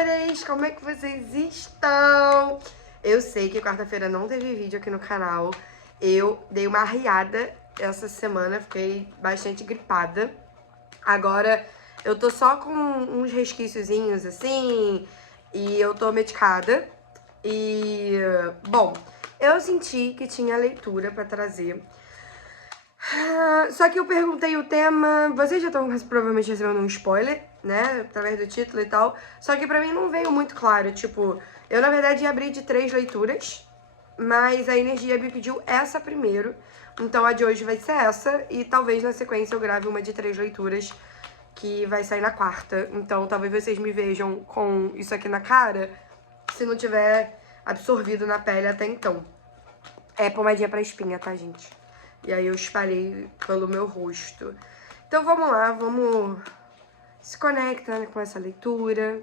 amores! Como é que vocês estão? Eu sei que quarta-feira não teve vídeo aqui no canal. Eu dei uma arriada essa semana, fiquei bastante gripada. Agora eu tô só com uns resquíciozinhos assim, e eu tô medicada. E, bom, eu senti que tinha leitura pra trazer. Só que eu perguntei o tema, vocês já estão provavelmente recebendo um spoiler, né, através do título e tal, só que pra mim não veio muito claro, tipo, eu na verdade ia abrir de 3 leituras, mas a energia me pediu essa primeiro, então a de hoje vai ser essa, e talvez na sequência eu grave uma de 3 leituras, que vai sair na quarta, então talvez vocês me vejam com isso aqui na cara, se não tiver absorvido na pele até então. É pomadinha pra espinha, tá, gente? E aí eu espalhei pelo meu rosto. Então vamos lá, vamos se conectar com essa leitura.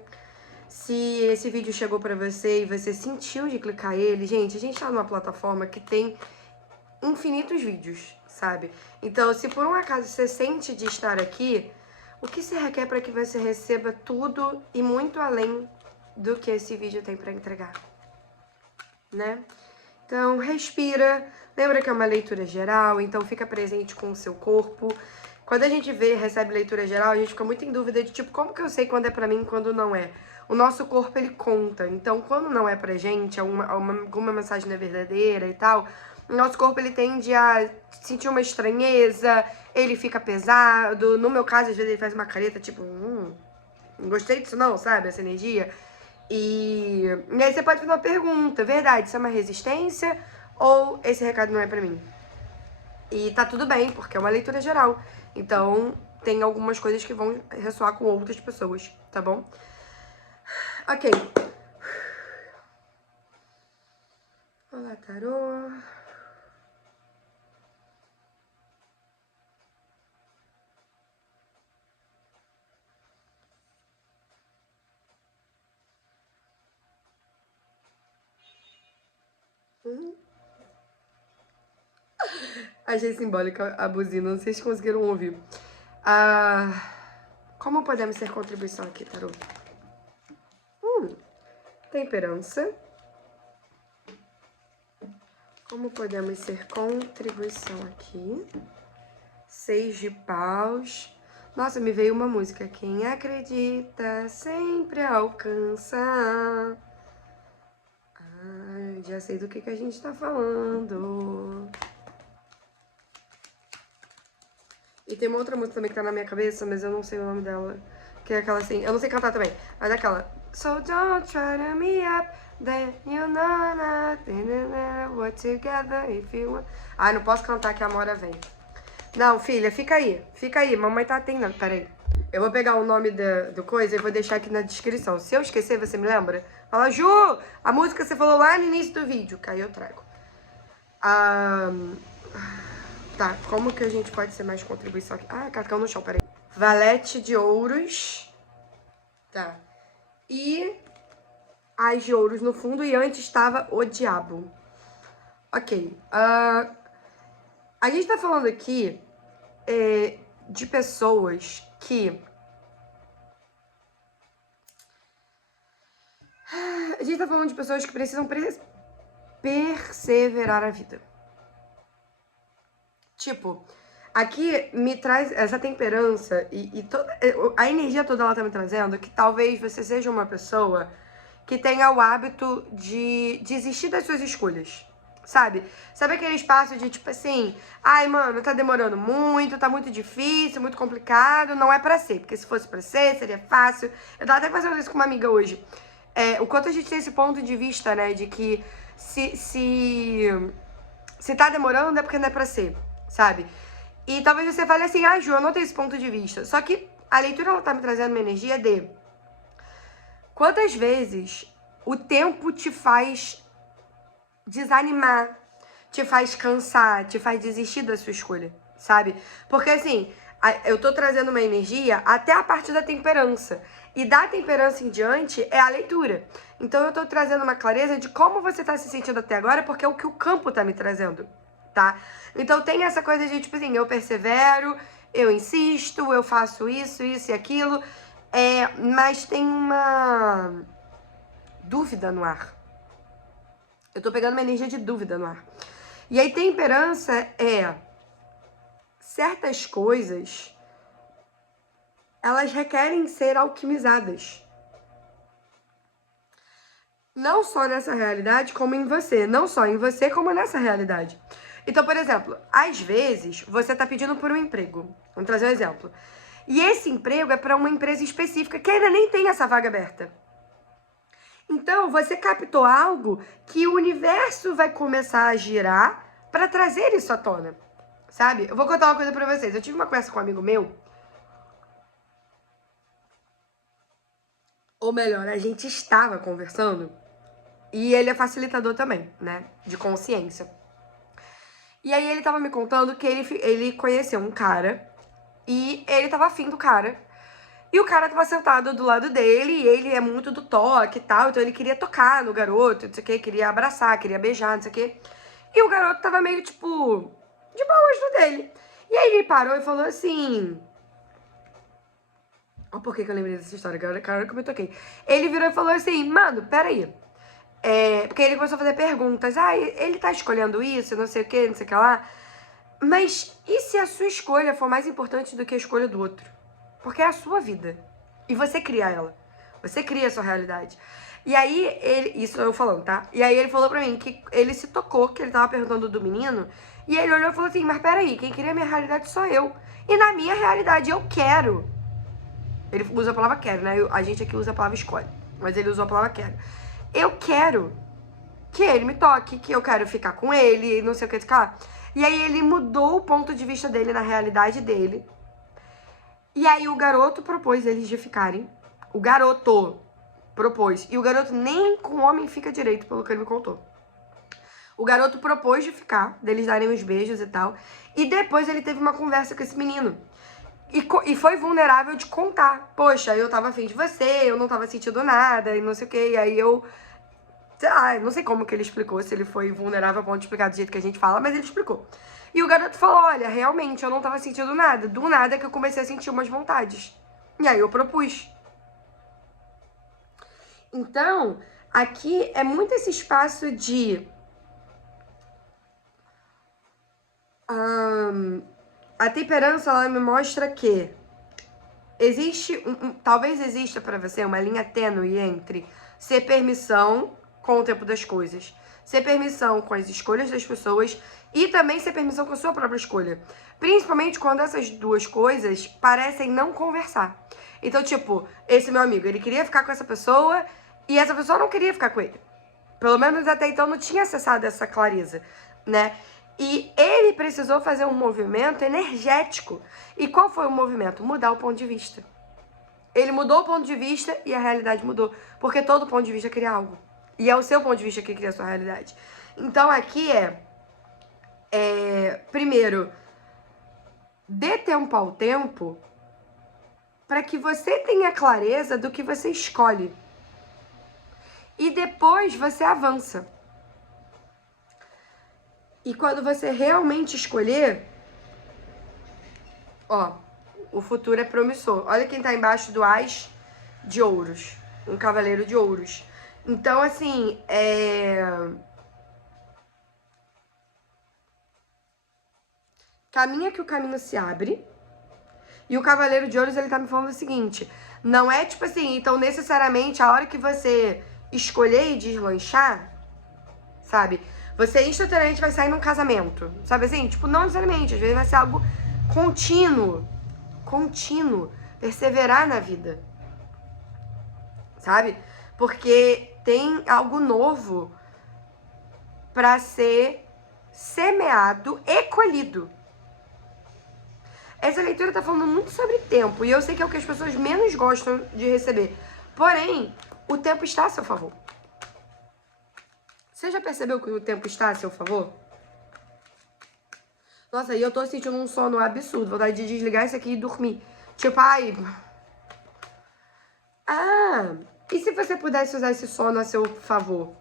Se esse vídeo chegou pra você e você sentiu de clicar ele, gente, a gente tá numa plataforma que tem infinitos vídeos, sabe? Então, se por um acaso você sente de estar aqui, o que se requer para que você receba tudo e muito além do que esse vídeo tem pra entregar, né? Então, respira. Lembra que é uma leitura geral, então fica presente com o seu corpo. Quando a gente recebe leitura geral, a gente fica muito em dúvida de, tipo, como que eu sei quando é pra mim e quando não é? O nosso corpo, ele conta. Então, quando não é pra gente, alguma mensagem não é verdadeira e tal, o nosso corpo, ele tende a sentir uma estranheza, ele fica pesado. No meu caso, às vezes, ele faz uma careta, tipo, não gostei disso não, sabe? Essa energia. E aí você pode fazer uma pergunta, verdade, isso é uma resistência ou esse recado não é pra mim? E tá tudo bem, porque é uma leitura geral. Então, tem algumas coisas que vão ressoar com outras pessoas, tá bom? Ok. Olá, tarô. Achei simbólica a buzina, não sei se conseguiram ouvir. Como podemos ser contribuição aqui, tarô? Temperança. Como podemos ser contribuição aqui? 6 de paus. Nossa, me veio uma música. Quem acredita sempre alcança. Já sei do que a gente tá falando. E tem uma outra música também que tá na minha cabeça, mas eu não sei o nome dela. Que é aquela assim, eu não sei cantar também, mas é aquela. So don't try to me up, then you know nothing, we're together if you want. Ai, não posso cantar que a Amora vem. Não, filha, fica aí, mamãe tá atendendo, peraí. Eu vou pegar o nome do coisa e vou deixar aqui na descrição. Se eu esquecer, você me lembra? Fala, Ju, a música você falou lá no início do vídeo, que aí eu trago. Tá, como que a gente pode ser mais contribuição aqui? Ah, cacau no chão, peraí. Valete de ouros. Tá. E as de ouros no fundo, e antes estava o diabo. Ok. A gente tá falando aqui de pessoas que... A gente tá falando de pessoas que precisam perseverar a vida. Tipo, aqui me traz essa temperança e toda, a energia toda ela tá me trazendo que talvez você seja uma pessoa que tenha o hábito de desistir das suas escolhas, sabe? Sabe aquele espaço de tipo assim, ai mano, tá demorando muito, tá muito difícil, muito complicado, não é pra ser, porque se fosse pra ser, seria fácil. Eu tava até fazendo isso com uma amiga hoje. O quanto a gente tem esse ponto de vista, né, de que se tá demorando é porque não é pra ser, sabe? E talvez você fale assim, Ju, eu não tenho esse ponto de vista. Só que a leitura, ela tá me trazendo uma energia de... Quantas vezes o tempo te faz desanimar, te faz cansar, te faz desistir da sua escolha, sabe? Porque assim, eu tô trazendo uma energia até a parte da temperança. E da temperança em diante é a leitura. Então eu tô trazendo uma clareza de como você tá se sentindo até agora, porque é o que o campo tá me trazendo, tá? Então tem essa coisa de, tipo assim, eu persevero, eu insisto, eu faço isso e aquilo. Mas tem uma dúvida no ar. Eu tô pegando uma energia de dúvida no ar. E aí, temperança certas coisas, elas requerem ser alquimizadas. Não só nessa realidade, como em você. Não só em você, como nessa realidade. Então, por exemplo, às vezes, você tá pedindo por um emprego. Vamos trazer um exemplo. E esse emprego é para uma empresa específica que ainda nem tem essa vaga aberta. Então, você captou algo que o universo vai começar a girar para trazer isso à tona. Sabe? Eu vou contar uma coisa pra vocês. Eu tive uma conversa com um amigo meu. Ou melhor, a gente estava conversando. E ele é facilitador também, né? De consciência. E aí ele tava me contando que ele conheceu um cara. E ele tava afim do cara. E o cara tava sentado do lado dele. E ele é muito do toque e tal. Então ele queria tocar no garoto, não sei o que. Queria abraçar, queria beijar, não sei o que. E o garoto tava meio, tipo, de boas no dele. E aí ele parou e falou assim... Olha por que eu lembrei dessa história, cara, que eu me toquei. Ele virou e falou assim, mano, peraí. Porque ele começou a fazer perguntas. Ah, ele tá escolhendo isso, não sei o que, não sei o que lá. Mas e se a sua escolha for mais importante do que a escolha do outro? Porque é a sua vida. E você cria ela. Você cria a sua realidade. E aí, isso eu falando, tá? E aí ele falou pra mim que ele se tocou, que ele tava perguntando do menino. E ele olhou e falou assim, mas peraí, quem cria a minha realidade sou eu. E na minha realidade eu quero. Ele usa a palavra quero, né? A gente aqui usa a palavra escolhe. Mas ele usou a palavra quero. Eu quero que ele me toque, que eu quero ficar com ele, não sei o que, E aí ele mudou o ponto de vista dele na realidade dele. E aí o garoto propôs eles de ficarem. O garoto propôs. E o garoto nem com homem fica direito, pelo que ele me contou. O garoto propôs de ficar, deles darem uns beijos e tal. E depois ele teve uma conversa com esse menino. E foi vulnerável de contar. Poxa, eu tava afim de você, eu não tava sentindo nada, e não sei o que. E aí eu... Sei lá, não sei como que ele explicou, se ele foi vulnerável a ponto de explicar do jeito que a gente fala, mas ele explicou. E o garoto falou, olha, realmente, eu não tava sentindo nada. Do nada que eu comecei a sentir umas vontades. E aí eu propus. Então, aqui é muito esse espaço de... a temperança, ela me mostra que existe, talvez exista pra você uma linha tênue entre ser permissão com o tempo das coisas, ser permissão com as escolhas das pessoas e também ser permissão com a sua própria escolha. Principalmente quando essas duas coisas parecem não conversar. Então, tipo, esse meu amigo, ele queria ficar com essa pessoa e essa pessoa não queria ficar com ele. Pelo menos até então não tinha acessado essa clareza, né? E ele precisou fazer um movimento energético. E qual foi o movimento? Mudar o ponto de vista. Ele mudou o ponto de vista e a realidade mudou. Porque todo ponto de vista cria algo. E é o seu ponto de vista que cria a sua realidade. Então aqui primeiro, dê tempo ao tempo para que você tenha clareza do que você escolhe. E depois você avança. E quando você realmente escolher, ó, o futuro é promissor. Olha quem tá embaixo do As de Ouros, um cavaleiro de ouros. Então, assim, caminha que o caminho se abre. E o cavaleiro de ouros, ele tá me falando o seguinte, não é tipo assim, então necessariamente a hora que você escolher e deslanchar, sabe? Você instantaneamente vai sair num casamento, sabe assim? Tipo, não necessariamente, às vezes vai ser algo contínuo, perseverar na vida, sabe? Porque tem algo novo pra ser semeado e colhido. Essa leitura tá falando muito sobre tempo, e eu sei que é o que as pessoas menos gostam de receber. Porém, o tempo está a seu favor. Você já percebeu que o tempo está a seu favor? Nossa, e eu tô sentindo um sono absurdo. Vontade de desligar isso aqui e dormir. Tipo, ai... Ah, e se você pudesse usar esse sono a seu favor?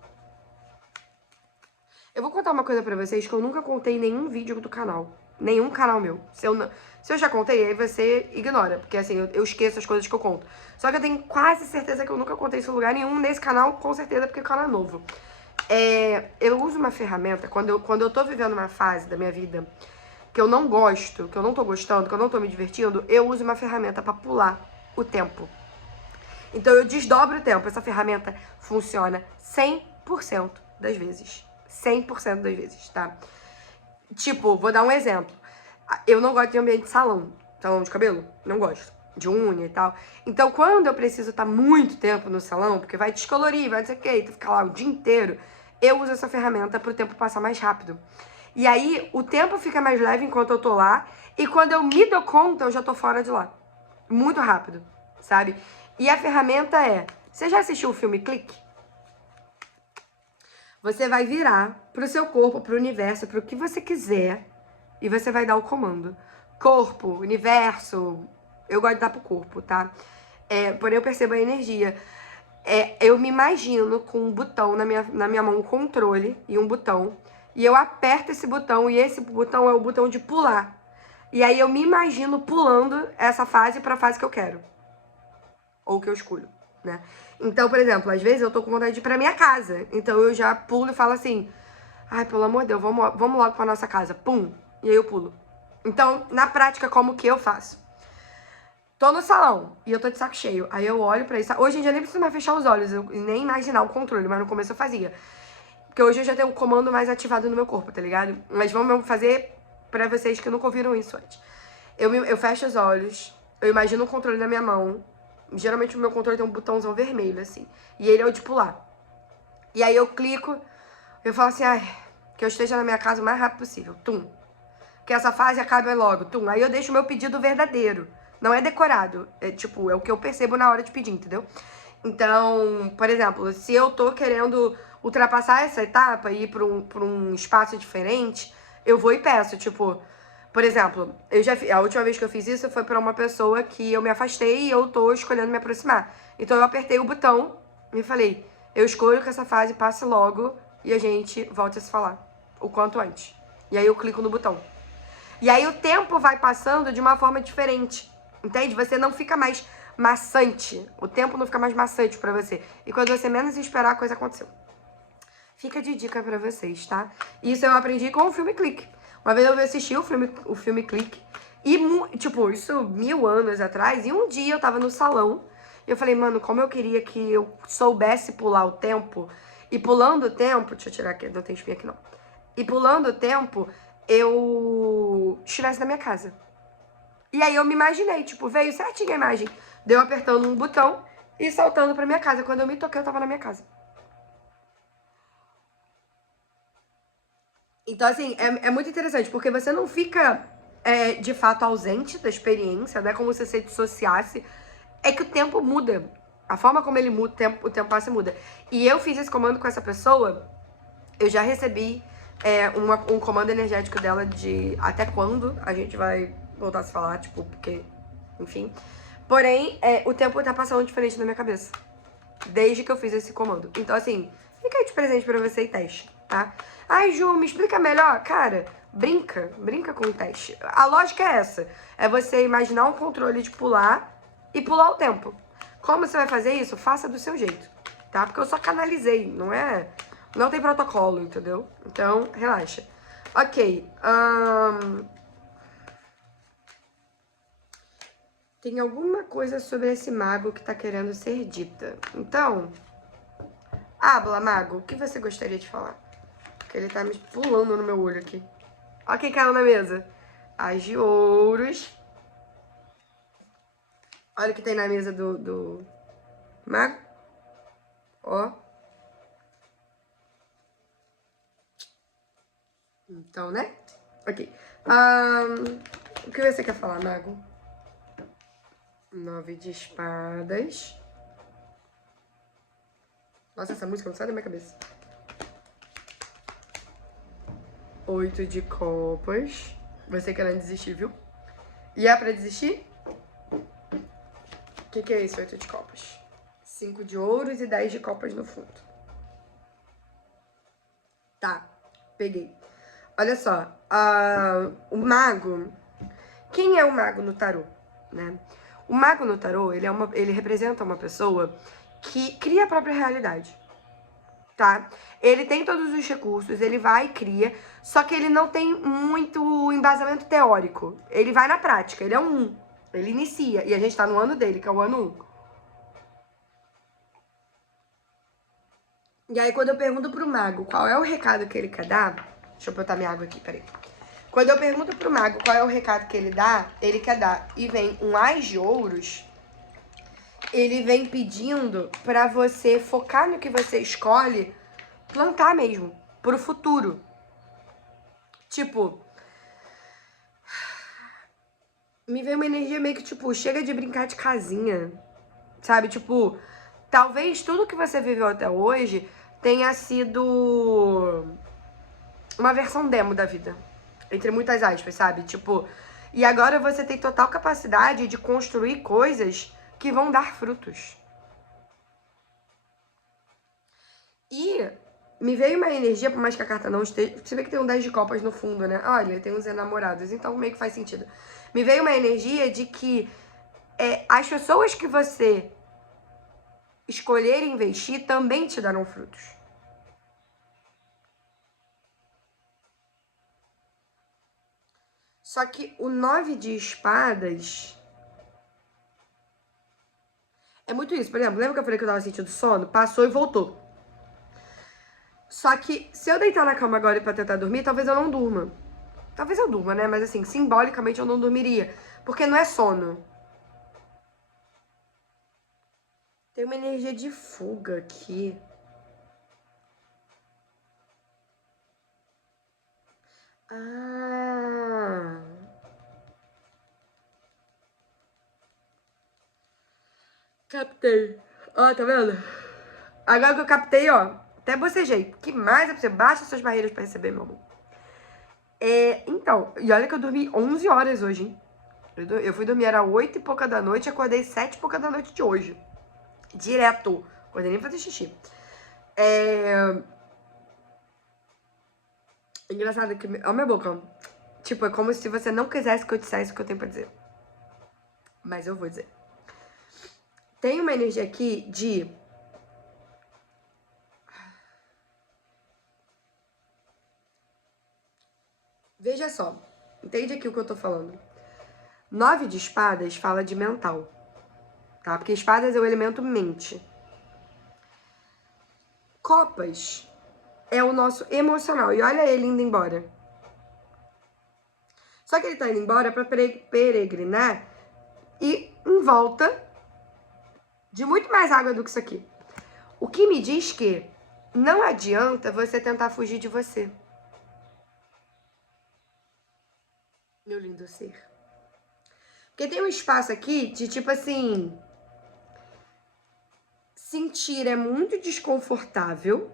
Eu vou contar uma coisa pra vocês que eu nunca contei em nenhum vídeo do canal. Nenhum canal meu. Se eu já contei, aí você ignora. Porque assim, eu esqueço as coisas que eu conto. Só que eu tenho quase certeza que eu nunca contei isso em lugar nenhum. Nesse canal, com certeza, porque o canal é novo. Eu uso uma ferramenta, quando eu tô vivendo uma fase da minha vida que eu não gosto, que eu não tô gostando, que eu não tô me divertindo, eu uso uma ferramenta pra pular o tempo. Então eu desdobro o tempo. Essa ferramenta funciona 100% das vezes. 100% das vezes, tá? Tipo, vou dar um exemplo. Eu não gosto de ambiente de salão. Salão de cabelo? Não gosto. De unha e tal. Então, quando eu preciso estar muito tempo no salão, porque vai descolorir, vai não sei o que, tu fica lá o dia inteiro, eu uso essa ferramenta pro tempo passar mais rápido. E aí, o tempo fica mais leve enquanto eu tô lá, e quando eu me dou conta, eu já tô fora de lá. Muito rápido, sabe? E a ferramenta é... Você já assistiu o filme Clique? Você vai virar pro seu corpo, pro universo, pro que você quiser, e você vai dar o comando. Corpo, universo, eu gosto de dar pro corpo, tá? Porém eu percebo a energia. Eu me imagino com um botão na minha mão, um controle e um botão, e eu aperto esse botão, e esse botão é o botão de pular. E aí eu me imagino pulando essa fase pra fase que eu quero. Ou que eu escolho, né? Então, por exemplo, às vezes eu tô com vontade de ir pra minha casa. Então eu já pulo e falo assim: ai, pelo amor de Deus, vamos logo pra nossa casa. Pum! E aí eu pulo. Então, na prática, como que eu faço? Tô no salão e eu tô de saco cheio. Aí eu olho pra isso. Hoje em dia eu nem preciso mais fechar os olhos e nem imaginar o controle, mas no começo eu fazia. Porque hoje eu já tenho um comando mais ativado no meu corpo, tá ligado? Mas vamos fazer pra vocês que nunca ouviram isso antes. Eu fecho os olhos, eu imagino o controle na minha mão. Geralmente o meu controle tem um botãozão vermelho, assim. E ele é o de pular. E aí eu clico, eu falo assim, ai, que eu esteja na minha casa o mais rápido possível. Tum. Que essa fase acabe logo. Tum. Aí eu deixo o meu pedido verdadeiro. Não é decorado. É tipo, é o que eu percebo na hora de pedir, entendeu? Então, por exemplo, se eu tô querendo ultrapassar essa etapa e ir pra um espaço diferente, eu vou e peço, tipo... Por exemplo, a última vez que eu fiz isso foi pra uma pessoa que eu me afastei e eu tô escolhendo me aproximar. Então eu apertei o botão e falei, eu escolho que essa fase passe logo e a gente volte a se falar o quanto antes. E aí eu clico no botão. E aí o tempo vai passando de uma forma diferente, entende? Você não fica mais maçante, o tempo não fica mais maçante pra você. E quando você menos esperar, a coisa aconteceu. Fica de dica pra vocês, tá? Isso eu aprendi com o filme Clique. Uma vez eu assisti o filme Clique. E, tipo, isso 1000 anos atrás. E um dia eu tava no salão. E eu falei, mano, como eu queria que eu soubesse pular o tempo. E pulando o tempo... Deixa eu tirar aqui, não tem espinha aqui não. E pulando o tempo, eu estivesse na minha casa. E aí eu me imaginei, tipo, veio certinho a imagem. Deu apertando um botão e saltando pra minha casa. Quando eu me toquei, eu tava na minha casa. Então, assim, é muito interessante, porque você não fica, de fato, ausente da experiência, né? Como se você dissociasse. É que o tempo muda. A forma como ele muda, o tempo passa e muda. E eu fiz esse comando com essa pessoa, eu já recebi um comando energético dela de até quando a gente vai voltar a se falar, tipo, porque, enfim. Porém, o tempo tá passando diferente na minha cabeça. Desde que eu fiz esse comando. Então, assim, fica aí de presente pra você e teste, tá? Ai, Ju, me explica melhor? Cara, brinca com o teste. A lógica é essa. É você imaginar um controle de pular e pular o tempo. Como você vai fazer isso? Faça do seu jeito, tá? Porque eu só canalizei, não tem protocolo, entendeu? Então, relaxa. Ok, tem alguma coisa sobre esse mago que tá querendo ser dita. Então, habla, mago, o que você gostaria de falar? Porque ele tá me pulando no meu olho aqui. Ó quem caiu na mesa. As de ouros. Olha o que tem na mesa do mago. Ó. Então, né? Ok. O que você quer falar, mago? 9 de espadas. Nossa, essa música não sai da minha cabeça. 8 de copas. Você querendo desistir, viu? E é pra desistir? O que é isso, 8 de copas? 5 de ouros e 10 de copas no fundo. Tá, peguei. olha só, o mago... Quem é o mago no tarô, né? O mago no tarô, ele representa uma pessoa que cria a própria realidade, tá? Ele tem todos os recursos, ele vai e cria, só que ele não tem muito embasamento teórico. Ele vai na prática, ele é um 1. Ele inicia, e a gente tá no ano dele, que é o ano 1. E aí, quando eu pergunto pro mago qual é o recado que ele quer dar... Deixa eu botar minha água aqui, peraí. Quando eu pergunto pro mago qual é o recado que ele quer dar, e vem um Ás de Ouros, ele vem pedindo pra você focar no que você escolhe, plantar mesmo, pro futuro. Tipo, me veio uma energia meio que, tipo, chega de brincar de casinha, sabe? Tipo, talvez tudo que você viveu até hoje tenha sido uma versão demo da vida. Entre muitas aspas, sabe? Tipo, e agora você tem total capacidade de construir coisas que vão dar frutos. E me veio uma energia, por mais que a carta não esteja... Você vê que tem um 10 de copas no fundo, né? Olha, tem uns enamorados, então meio que faz sentido. Me veio uma energia de que as pessoas que você escolher investir também te darão frutos. Só que o 9 de espadas... É muito isso. Por exemplo, lembra que eu falei que eu tava sentindo sono? Passou e voltou. Só que se eu deitar na cama agora pra tentar dormir, talvez eu não durma. Talvez eu durma, né? Mas assim, simbolicamente eu não dormiria. Porque não é sono. Tem uma energia de fuga aqui. Ah... Captei. Ó, tá vendo? Agora que eu captei, ó, até bocejei. Que mais é pra você? Baixa suas barreiras pra receber, meu amor. Então, e olha que eu dormi 11 horas hoje, hein? Eu fui dormir, era 8 e pouca da noite, acordei 7 e pouca da noite de hoje. Direto. Acordei nem pra fazer xixi. Engraçado que... Ó minha boca. Tipo, é como se você não quisesse que eu dissesse o que eu tenho pra dizer. Mas eu vou dizer. Tem uma energia aqui de... Veja só. Entende aqui o que eu tô falando. 9 de espadas fala de mental. Tá? Porque espadas é o elemento mente. Copas é o nosso emocional. E olha ele indo embora. Só que ele tá indo embora pra peregrinar e em volta de muito mais água do que isso aqui. O que me diz que não adianta você tentar fugir de você. Meu lindo ser. Porque tem um espaço aqui de tipo assim... Sentir é muito desconfortável.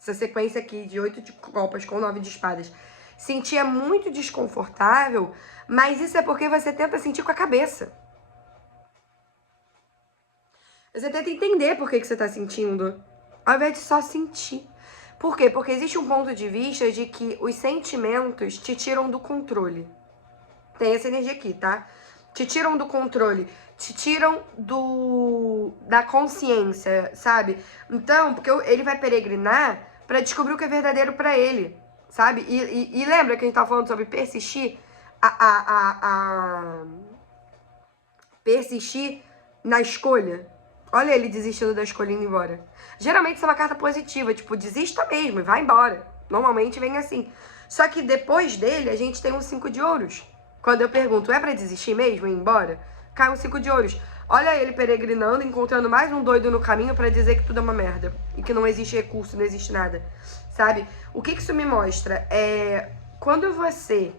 Essa sequência aqui de 8 de copas com 9 de espadas. Sentir é muito desconfortável, mas isso é porque você tenta sentir com a cabeça. Você tenta entender por que você tá sentindo, ao invés de só sentir. Por quê? Porque existe um ponto de vista de que os sentimentos te tiram do controle. Tem essa energia aqui, tá? Te tiram do controle, te tiram da consciência, sabe? Então, porque ele vai peregrinar pra descobrir o que é verdadeiro pra ele, sabe? E lembra que a gente tava falando sobre persistir? Persistir na escolha. Olha ele desistindo da escolha e indo embora. Geralmente isso é uma carta positiva, tipo, desista mesmo e vai embora. Normalmente vem assim. Só que depois dele, a gente tem um 5 de ouros. Quando eu pergunto, é pra desistir mesmo e ir embora? Cai um 5 de ouros. Olha ele peregrinando, encontrando mais um doido no caminho pra dizer que tudo é uma merda. E que não existe recurso, não existe nada. Sabe? O que isso me mostra? Quando você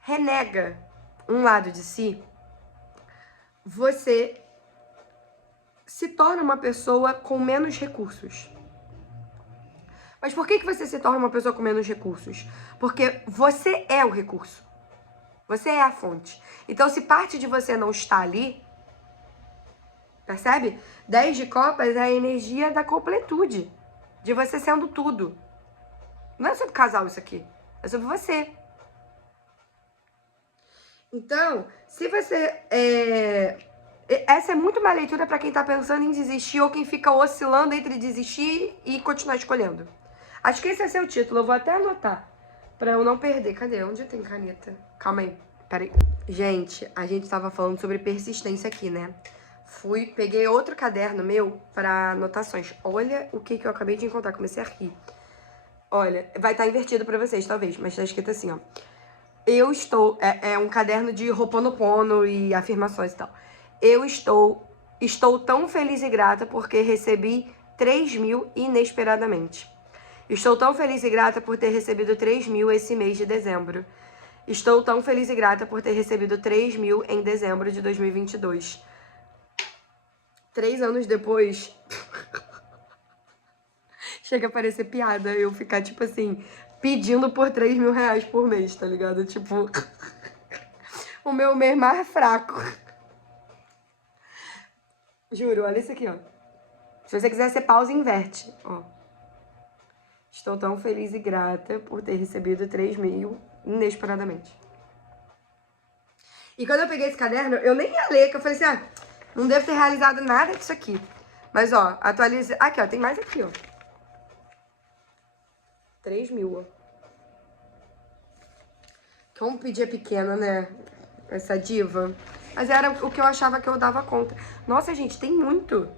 renega um lado de si, você se torna uma pessoa com menos recursos. Mas por que você se torna uma pessoa com menos recursos? Porque você é o recurso. Você é a fonte. Então, se parte de você não está ali, percebe? 10 de copas é a energia da completude. De você sendo tudo. Não é sobre casal isso aqui. É sobre você. Então, se você... Essa é muito uma leitura pra quem tá pensando em desistir ou quem fica oscilando entre desistir e continuar escolhendo. Acho que esse vai ser o título. Eu vou até anotar pra eu não perder. Cadê? Onde tem caneta? Calma aí. Peraí. Gente, a gente tava falando sobre persistência aqui, né? Peguei outro caderno meu pra anotações. Olha o que eu acabei de encontrar. Comecei a rir. Olha, vai estar invertido pra vocês, talvez, mas tá escrito assim, ó. Eu estou... É um caderno de Ho'oponopono e afirmações e tal. Eu estou tão feliz e grata porque recebi 3.000 inesperadamente. Estou tão feliz e grata por ter recebido 3.000 esse mês de dezembro. Estou tão feliz e grata por ter recebido 3.000 em dezembro de 2022. 3 anos depois... Chega a parecer piada eu ficar, tipo assim, pedindo por 3.000 reais por mês, tá ligado? Tipo, o meu mês mais fraco. Juro, olha isso aqui, ó. Se você quiser, você pausa e inverte, ó. Estou tão feliz e grata por ter recebido 3.000 inesperadamente. E quando eu peguei esse caderno, eu nem ia ler, que eu falei assim, não devo ter realizado nada disso aqui. Mas, ó, atualizei... Aqui, ó, tem mais aqui, ó. 3.000, ó. Como pedia pequena, né? Essa diva. Mas era o que eu achava que eu dava conta. Nossa, gente, tem muito.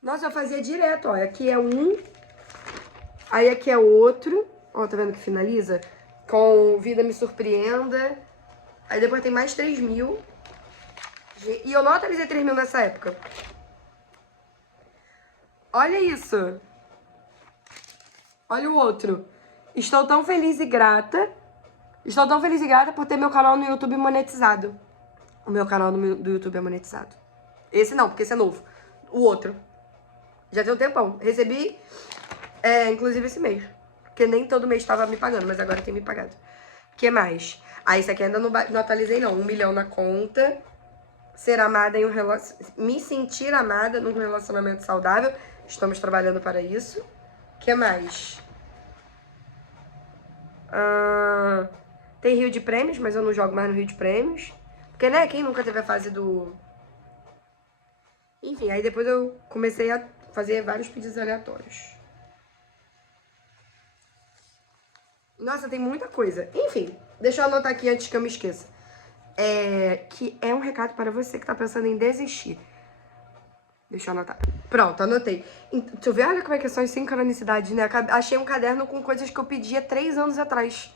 Nossa, eu fazia direto, ó. Aqui é um, aí aqui é outro. Ó, tá vendo que finaliza? Com Vida Me Surpreenda. Aí depois tem mais 3.000. E eu não atualizei 3.000 nessa época. Olha isso. Olha o outro. Estou tão feliz e grata. Estou tão feliz e grata por ter meu canal no YouTube monetizado. O meu canal do YouTube é monetizado. Esse não, porque esse é novo. O outro. Já tem um tempão. Recebi, inclusive esse mês. Porque nem todo mês estava me pagando, mas agora tem me pagado. O que mais? Ah, isso aqui ainda não atualizei, não. 1 milhão na conta. Ser amada em um relacionamento... Me sentir amada num relacionamento saudável. Estamos trabalhando para isso. O que mais? Tem Rio de Prêmios, mas eu não jogo mais no Rio de Prêmios. Porque, né, quem nunca teve a fase do... Enfim, aí depois eu comecei a fazer vários pedidos aleatórios. Nossa, tem muita coisa. Enfim, deixa eu anotar aqui antes que eu me esqueça. Que é um recado para você que tá pensando em desistir. Deixa eu anotar. Pronto, anotei. Tu vê, olha como é que são as sincronicidades, né? Achei um caderno com coisas que eu pedia 3 anos atrás.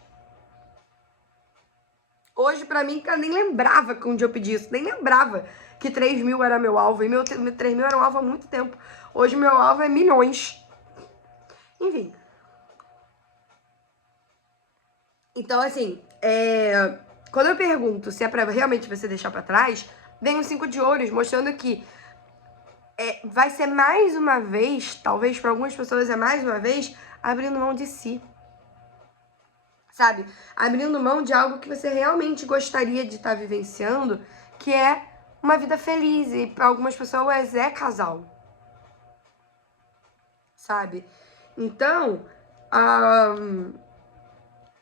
Hoje, pra mim, eu nem lembrava que um dia eu pedi isso. Nem lembrava que 3.000 era meu alvo. E meu 3.000 era um alvo há muito tempo. Hoje, meu alvo é milhões. Enfim. Então, assim, quando eu pergunto se é pra realmente você deixar pra trás, vem o 5 de ouros, mostrando que vai ser mais uma vez, talvez pra algumas pessoas é mais uma vez, abrindo mão de si. Sabe? Abrindo mão de algo que você realmente gostaria de estar vivenciando, que é uma vida feliz. E pra algumas pessoas é casal. Sabe? Então,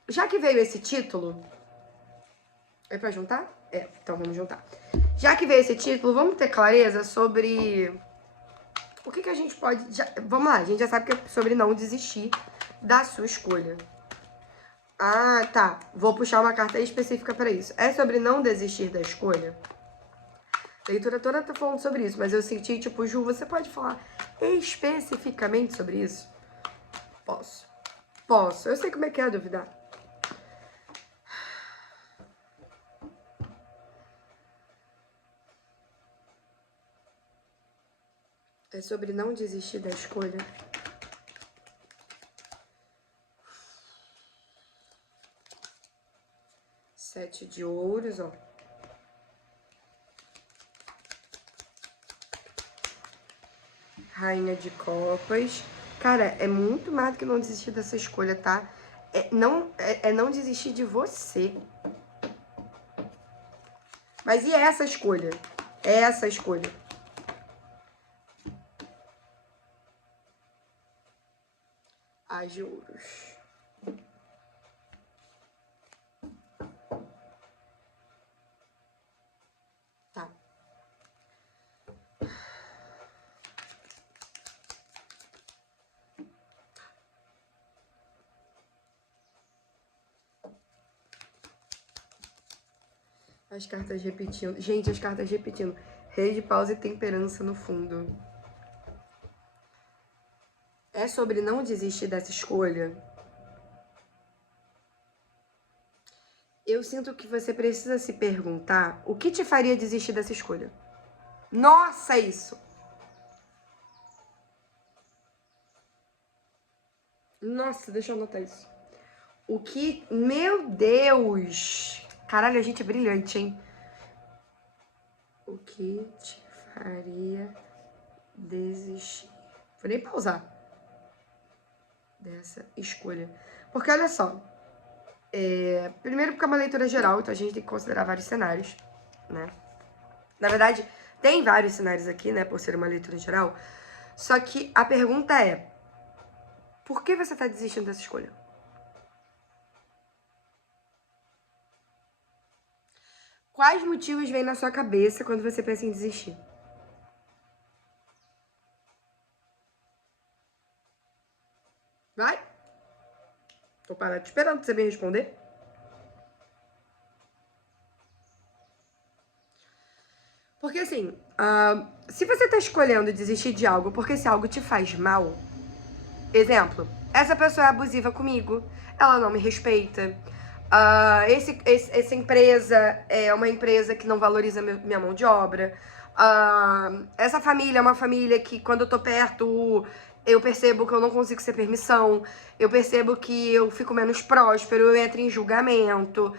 já que veio esse título... É pra juntar? Então vamos juntar. Já que veio esse título, vamos ter clareza sobre o que a gente pode... Vamos lá, a gente já sabe que é sobre não desistir da sua escolha. Ah, tá. Vou puxar uma carta específica pra isso. É sobre não desistir da escolha? A leitura toda tá falando sobre isso, mas eu senti, tipo, Ju, você pode falar especificamente sobre isso? Posso. Posso. Eu sei como é que é duvidar. É sobre não desistir da escolha. Sete de ouros, ó. Rainha de copas. Cara, é muito mais do que não desistir dessa escolha, tá? Não desistir de você. Mas e essa escolha? É essa escolha. As de ouros. Tá. As cartas repetindo. Gente, as cartas repetindo. Rei de paus e temperança no fundo. É sobre não desistir dessa escolha? Eu sinto que você precisa se perguntar o que te faria desistir dessa escolha. Nossa, isso! Nossa, deixa eu anotar isso. O que... Meu Deus! Caralho, a gente é brilhante, hein? O que te faria desistir? Vou nem pausar dessa escolha. Porque olha só. Primeiro porque é uma leitura geral, então a gente tem que considerar vários cenários, né? Na verdade, tem vários cenários aqui, né? Por ser uma leitura geral. Só que a pergunta é... Por que você tá desistindo dessa escolha? Quais motivos vêm na sua cabeça quando você pensa em desistir? Vai? Tô parado esperando você me responder. Porque assim, se você tá escolhendo desistir de algo porque esse algo te faz mal... Exemplo, essa pessoa é abusiva comigo, ela não me respeita. Essa empresa é uma empresa que não valoriza minha mão de obra. Essa família é uma família que, quando eu tô perto, eu percebo que eu não consigo ser permissão. Eu percebo que eu fico menos próspero, eu entro em julgamento.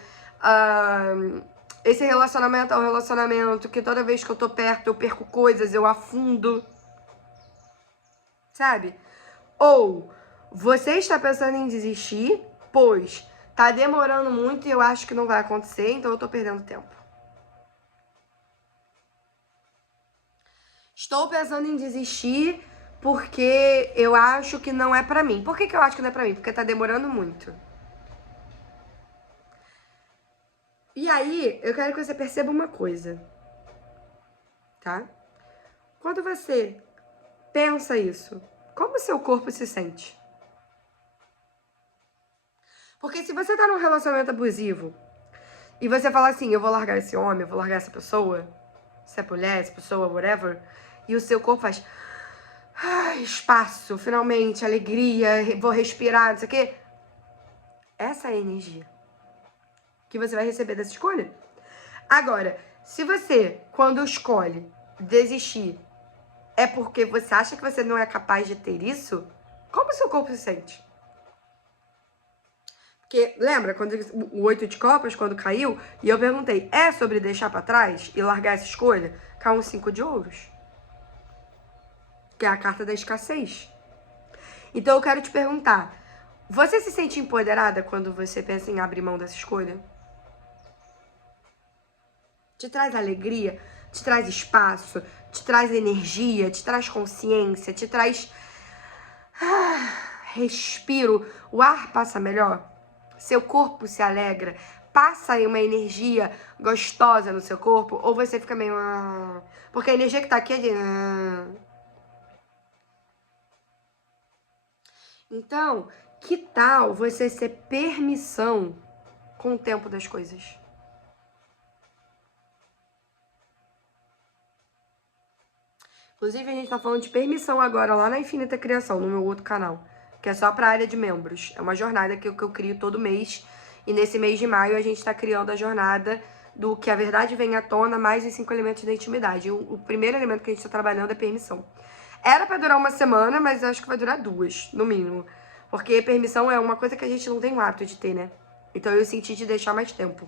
Esse relacionamento é um relacionamento que toda vez que eu tô perto, eu perco coisas, eu afundo. Sabe? Ou você está pensando em desistir, pois tá demorando muito e eu acho que não vai acontecer, então eu tô perdendo tempo. Estou pensando em desistir porque eu acho que não é pra mim. Por que eu acho que não é pra mim? Porque tá demorando muito. E aí, eu quero que você perceba uma coisa, tá? Quando você pensa isso, como o seu corpo se sente? Porque se você tá num relacionamento abusivo e você fala assim, eu vou largar esse homem, eu vou largar essa pessoa, se é mulher, essa pessoa, whatever, e o seu corpo faz espaço, finalmente, alegria, vou respirar, não sei o quê. Essa é a energia que você vai receber dessa escolha. Agora, se você, quando escolhe desistir, é porque você acha que você não é capaz de ter isso, como o seu corpo se sente? Porque, lembra, quando o 8 de copas, quando caiu, e eu perguntei, é sobre deixar pra trás e largar essa escolha? Caiu um 5 de ouros. Que é a carta da escassez. Então eu quero te perguntar, você se sente empoderada quando você pensa em abrir mão dessa escolha? Te traz alegria, te traz espaço, te traz energia, te traz consciência, te traz respiro, o ar passa melhor, seu corpo se alegra, passa aí uma energia gostosa no seu corpo, ou você fica meio... Porque a energia que tá aqui é de... Então, que tal você ser permissão com o tempo das coisas? Inclusive, a gente tá falando de permissão agora lá na Infinita Criação, no meu outro canal, que é só pra área de membros. É uma jornada que eu crio todo mês, e nesse mês de maio a gente tá criando a jornada do que a verdade vem à tona, mais os 5 elementos da intimidade. O primeiro elemento que a gente tá trabalhando é permissão. Era pra durar uma semana, mas eu acho que vai durar 2, no mínimo. Porque permissão é uma coisa que a gente não tem o hábito de ter, né? Então eu senti de deixar mais tempo.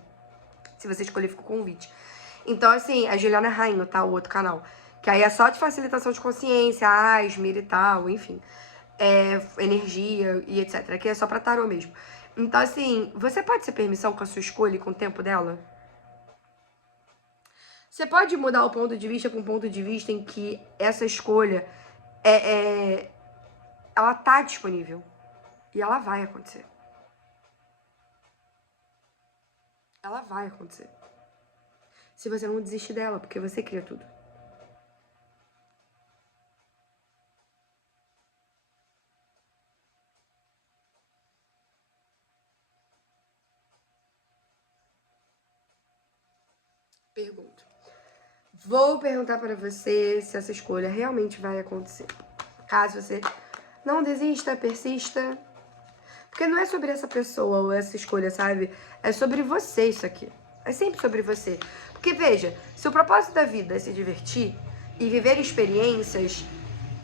Se você escolher, fica o convite. Então, assim, a Juliana Rainho, tá? O outro canal. Que aí é só de facilitação de consciência, asmir e tal, enfim. Energia e etc. Aqui é só pra tarô mesmo. Então, assim, você pode ser permissão com a sua escolha e com o tempo dela? Você pode mudar o ponto de vista para um ponto de vista em que essa escolha ela tá disponível. E ela vai acontecer. Ela vai acontecer. Se você não desistir dela, porque você cria tudo. Pergunto. Vou perguntar para você se essa escolha realmente vai acontecer. Caso você não desista, persista. Porque não é sobre essa pessoa ou essa escolha, sabe? É sobre você isso aqui. É sempre sobre você. Porque veja, se o propósito da vida é se divertir e viver experiências,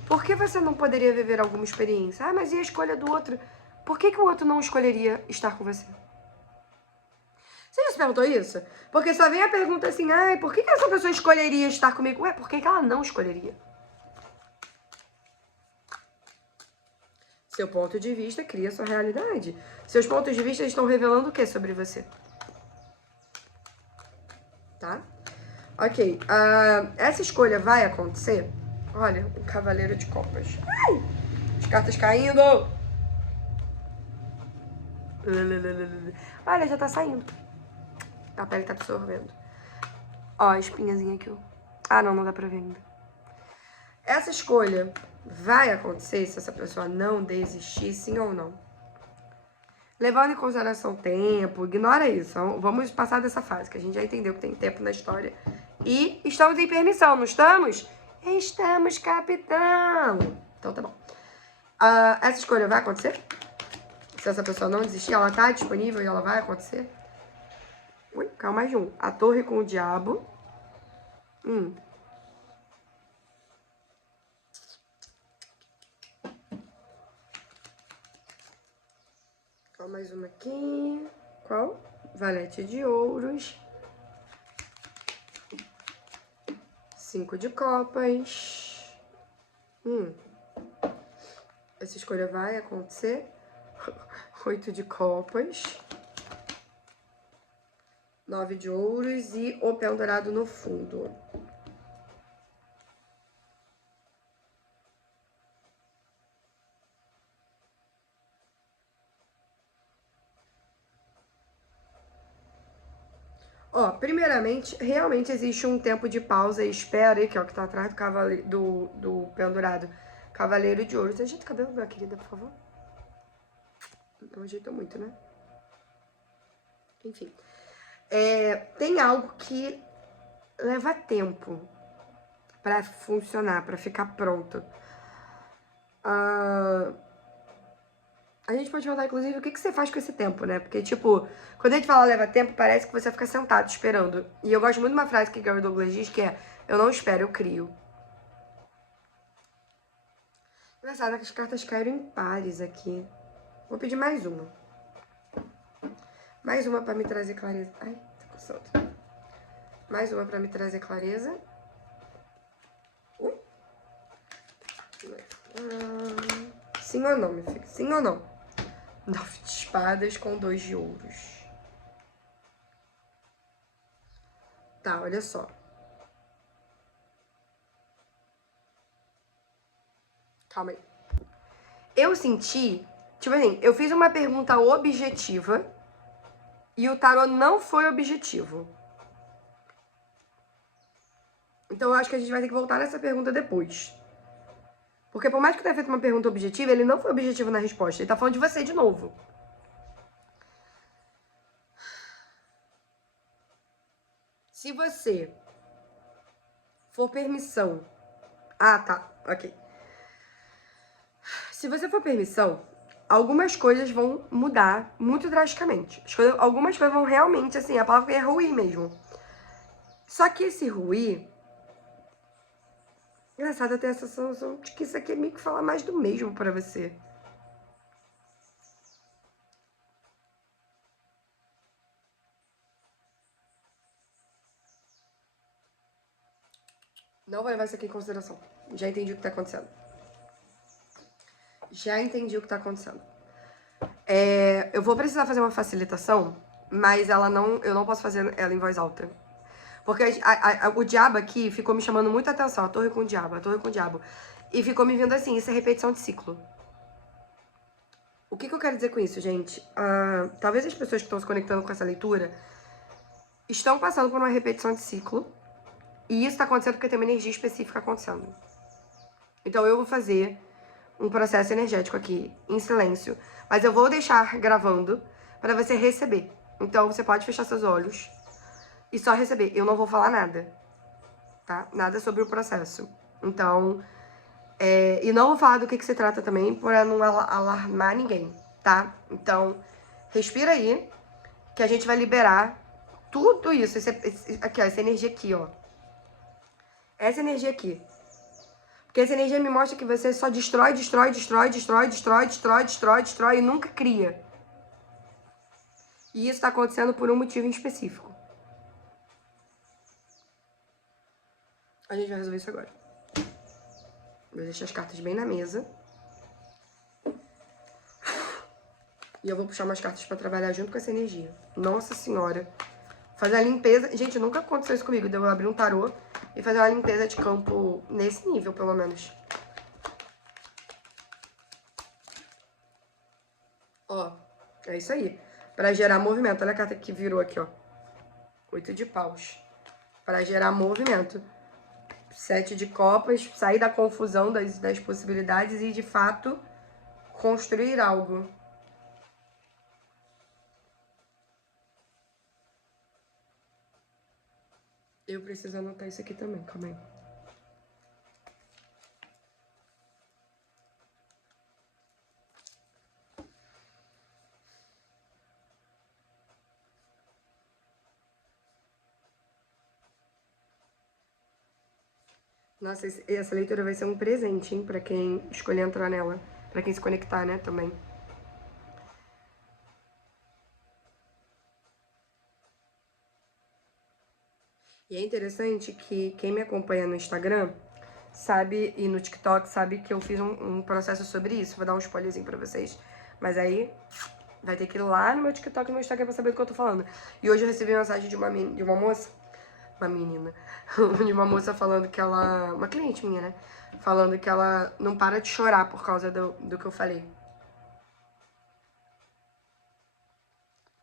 por que você não poderia viver alguma experiência? Ah, mas e a escolha do outro? Por que o outro não escolheria estar com você? Você já se perguntou isso? Porque só vem a pergunta assim, ai, por que essa pessoa escolheria estar comigo? Ué, por que ela não escolheria? Seu ponto de vista cria sua realidade. Seus pontos de vista estão revelando o que sobre você? Tá? Ok. Essa escolha vai acontecer? Olha, o Cavaleiro de Copas. Ai! As cartas caindo! Olha, já tá saindo. A pele tá absorvendo. Ó, a espinhazinha aqui. Ah, não dá pra ver ainda. Essa escolha vai acontecer se essa pessoa não desistir, sim ou não? Levando em consideração o tempo, ignora isso. Vamos passar dessa fase, que a gente já entendeu que tem tempo na história. E estamos em permissão, não estamos? Estamos, capitão! Então tá bom. Essa escolha vai acontecer? Se essa pessoa não desistir, ela tá disponível e ela vai acontecer? Ui, calma, mais um. A torre com o diabo. Calma, mais uma aqui. Qual? Valete de ouros. 5 de copas. Essa escolha vai acontecer. 8 de copas. 9 de ouros e o pendurado no fundo. Ó, primeiramente, realmente existe um tempo de pausa e espera, que é o que tá atrás do cavaleiro, do pendurado. Cavaleiro de Ouros. Ajeita o cabelo, minha querida, por favor. Não ajeitou muito, né? Enfim. Tem algo que leva tempo pra funcionar, pra ficar pronto. A gente pode perguntar, inclusive, o que você faz com esse tempo, né? Porque, tipo, quando a gente fala leva tempo, parece que você fica sentado esperando. E eu gosto muito de uma frase que Gary Douglas diz, que é: eu não espero, eu crio. Engraçado que as cartas caíram em pares aqui. Vou pedir mais uma. Mais uma pra me trazer clareza. Ai, tá coçando. Mais uma pra me trazer clareza. Sim ou não, meu filho? Sim ou não? 9 de espadas com 2 de ouros. Tá, olha só. Calma aí. Eu senti, tipo assim, eu fiz uma pergunta objetiva e o tarô não foi objetivo. Então eu acho que a gente vai ter que voltar nessa pergunta depois. Porque por mais que eu tenha feito uma pergunta objetiva, ele não foi objetivo na resposta. Ele tá falando de você de novo. Se você for permissão... Ah, tá. Ok. Se você for permissão, algumas coisas vão mudar muito drasticamente. Algumas coisas vão realmente, assim, a palavra é ruir mesmo. Só que esse ruir... Engraçado, eu tenho a sensação de que isso aqui é meio que falar mais do mesmo pra você. Não vou levar isso aqui em consideração. Já entendi o que tá acontecendo. Já entendi o que tá acontecendo. Eu vou precisar fazer uma facilitação, mas eu não posso fazer ela em voz alta. Porque o diabo aqui ficou me chamando muita atenção. A torre com o diabo, a torre com o diabo. E ficou me vindo assim, isso é repetição de ciclo. O que eu quero dizer com isso, gente? Talvez as pessoas que estão se conectando com essa leitura estão passando por uma repetição de ciclo. E isso tá acontecendo porque tem uma energia específica acontecendo. Então eu vou fazer um processo energético aqui, em silêncio. Mas eu vou deixar gravando para você receber. Então você pode fechar seus olhos e só receber. Eu não vou falar nada, tá? Nada sobre o processo. Então, e não vou falar do que se trata também, para não alarmar ninguém, tá? Então, respira aí, que a gente vai liberar tudo isso. Aqui, ó, essa energia aqui, ó. Essa energia aqui. Porque essa energia me mostra que você só destrói, destrói, destrói, destrói, destrói, destrói, destrói, destrói e nunca cria. E isso tá acontecendo por um motivo em específico. A gente vai resolver isso agora. Vou deixar as cartas bem na mesa. E eu vou puxar umas cartas pra trabalhar junto com essa energia. Nossa Senhora. Fazer a limpeza... Gente, nunca aconteceu isso comigo. Eu abrir um tarô e fazer uma limpeza de campo nesse nível, pelo menos. Ó, é isso aí. Pra gerar movimento. Olha a carta que virou aqui, ó. 8 de paus. Pra gerar movimento. 7 de copas. Sair da confusão das possibilidades e, de fato, construir algo. Eu preciso anotar isso aqui também, calma aí. Nossa, essa leitura vai ser um presente, hein, pra quem escolher entrar nela. Pra quem se conectar, né, também. E é interessante que quem me acompanha no Instagram sabe, e no TikTok, sabe que eu fiz um processo sobre isso. Vou dar um spoilerzinho pra vocês. Mas aí vai ter que ir lá no meu TikTok e no meu Instagram pra saber do que eu tô falando. E hoje eu recebi uma mensagem de uma moça, uma menina, de uma moça falando que ela... Uma cliente minha, né? Falando que ela não para de chorar por causa do que eu falei.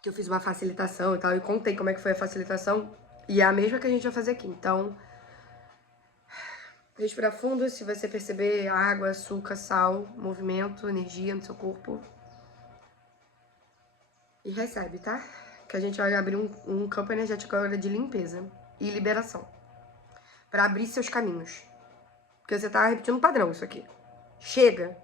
Que eu fiz uma facilitação e tal, e contei como é que foi a facilitação. E é a mesma que a gente vai fazer aqui. Então, respira fundo, se você perceber água, açúcar, sal, movimento, energia no seu corpo. E recebe, tá? Que a gente vai abrir um campo energético agora de limpeza e liberação. Pra abrir seus caminhos. Porque você tá repetindo um padrão isso aqui. Chega!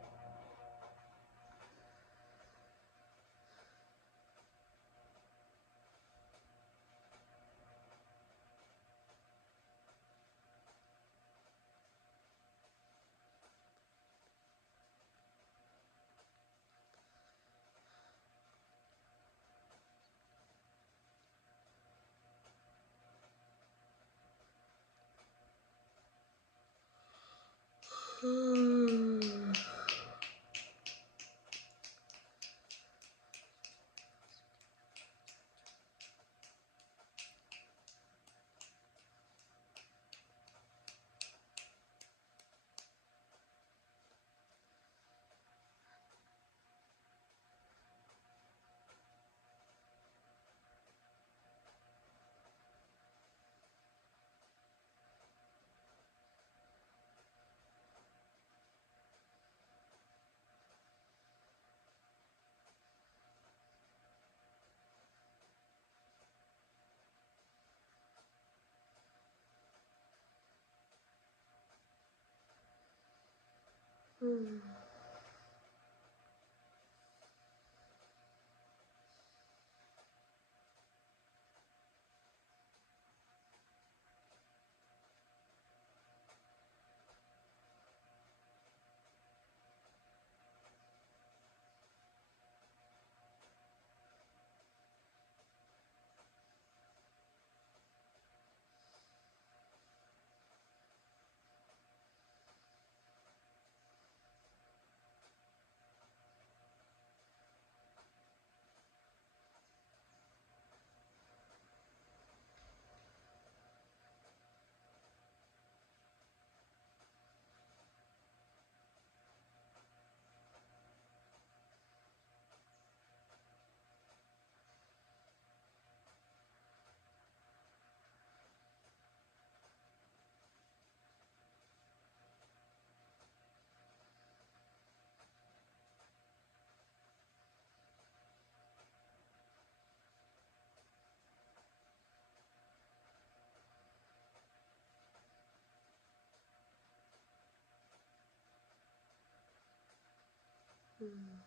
Hum.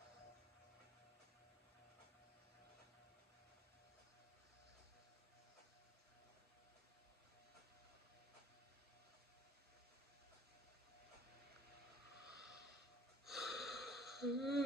Hum.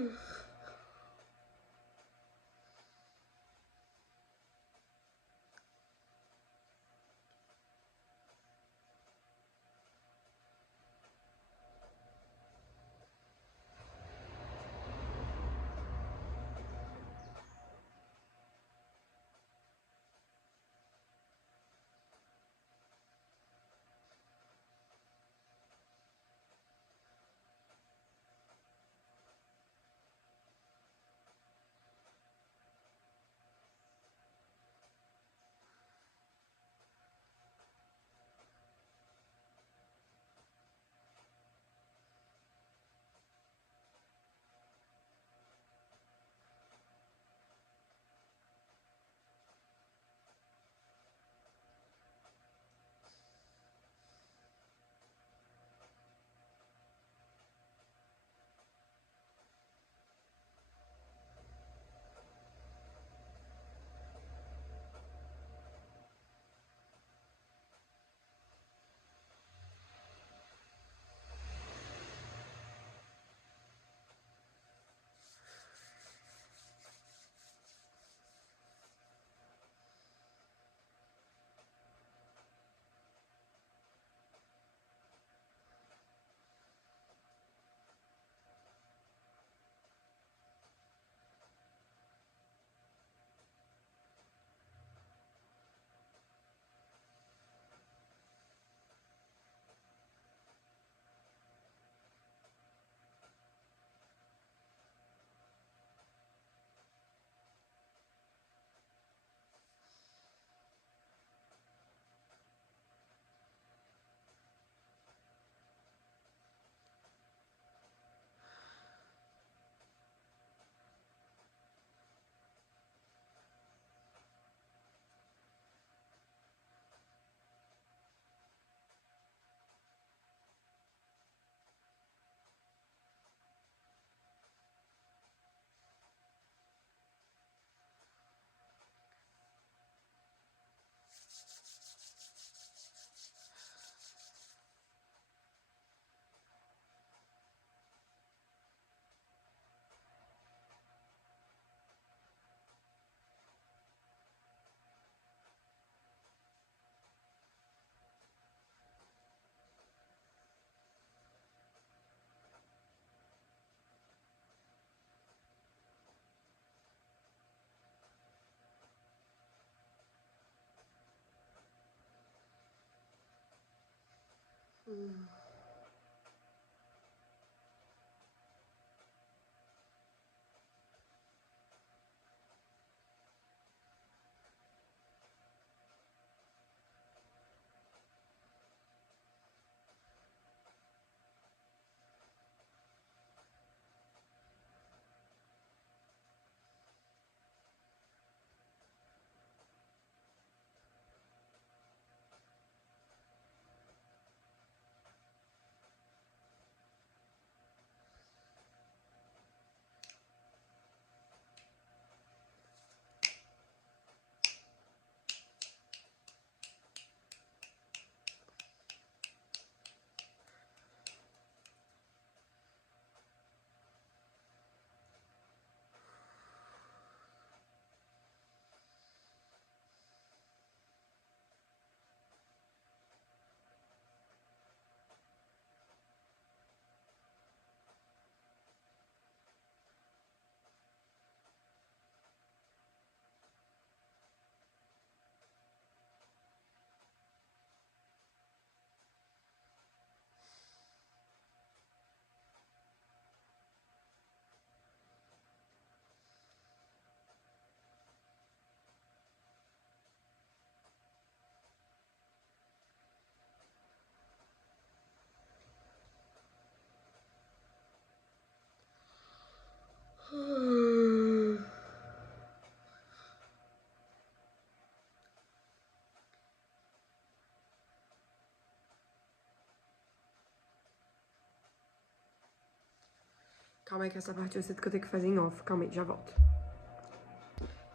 Calma aí que essa parte eu sinto que eu tenho que fazer em off. Calma aí, já volto.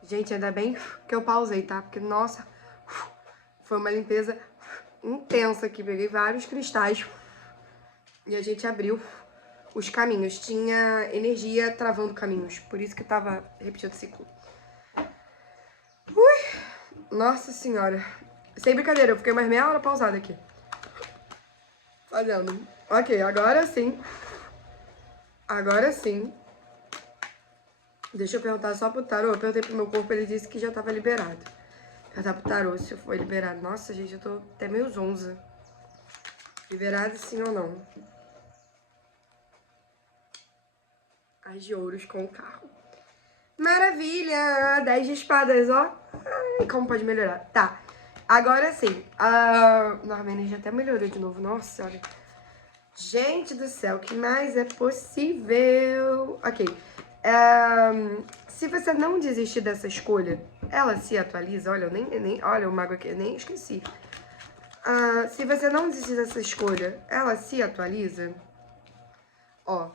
Gente, ainda bem que eu pausei, tá? Porque, nossa, foi uma limpeza intensa aqui. Peguei vários cristais e a gente abriu os caminhos. Tinha energia travando caminhos, por isso que tava repetindo o ciclo. Nossa senhora. Sem brincadeira, eu fiquei mais meia hora pausada aqui. Fazendo. Ok, agora sim. Agora sim. Deixa eu perguntar só pro tarô. Eu perguntei pro meu corpo, ele disse que já tava liberado. Perguntar pro tarô se foi liberado. Nossa, gente, eu tô até meio zonza. Liberado sim ou não? As de ouros com o carro. Maravilha! 10 de espadas, ó. Ai, como pode melhorar? Tá. Agora sim. Nossa, minha energia até melhorou de novo. Nossa, olha. Gente do céu, o que mais é possível? Ok. Se você não desistir dessa escolha, ela se atualiza. Olha, olha o mago aqui, eu nem esqueci. Se você não desistir dessa escolha, ela se atualiza. Ó,